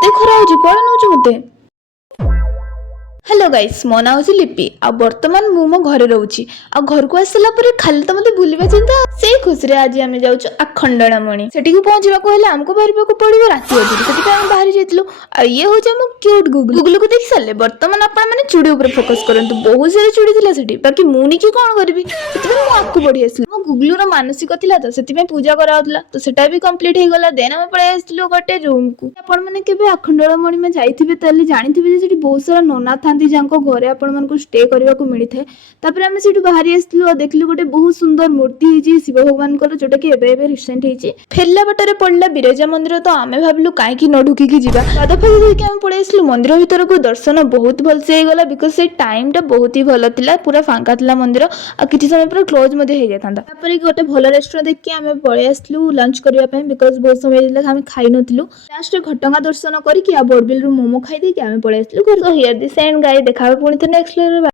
एते खरा होची कोण नउछु मते। हेलो गाइस मो ना होची लिपि आ वर्तमान मु मो घरे रहउची आ घर को आसला परे खाली त मते बुलिबा चिंता से खुशी रे आज आमे जाउछु आखंडणामणि सेठी को पहुंचबा को हेले हमको बाहरिबा को पड़िबो राती होची सेठी पे हम बाहरी जेतलु आ ये होची हम क्यूट गुगलु को देख साले वर्तमान आपण माने चूड़ी ऊपर फोकस करंतु बहुत सारे चूड़ी थिला सेठी बाकी मु नी की कोन करबी सेठी मु आकु बढ़ी आसली मो गुगलु रो मानसिक थिला त सेठी में पूजा कराउतला तो सेटा भी कंप्लीट हे गला देन हम पळे आसलु गोटे रूम को आपण माने केबे आखंडणामणि में जाईथिबे तले जानिथिबे जे सेठी बहुत सारा नोना थांती जांको घरे आपण मानको स्टे करबा को मिली थाए तापर हम सेठी बाहरी आसलु और देखलु गोटे बहुत सुंदर मूर्ति हिची शिव भगवान को जोटा कि एबे रिसेंट हिची फेरला बटरे पड़ला बिरजा मंदिर तो आमे भाबलु काहे की न ढुकी की जिबा दादा फेर देख हम पळे आसलु मंदिर भीतर को दर्शन बहुत भल से गला बिकॉज़ से टाइम टा बहुत ही भल थिला पूरा फांका थिला मंदिर आ किछि समय पर क्लोज मध्ये हे जातांदा तापर गोटे भल रेस्टोरेंट देख के आमे पळे आसलु लंच करबा पय बिकॉज़ बहुत समय दिला हम खाइ नथिलु लास्ट घटंगा दर्शन करी कि आ बोडबिल रो मोमो खाइ दे कि आमे पळे आसलु घर हियर दिस एंड गाइस देखा पुणी थे नेक्स्ट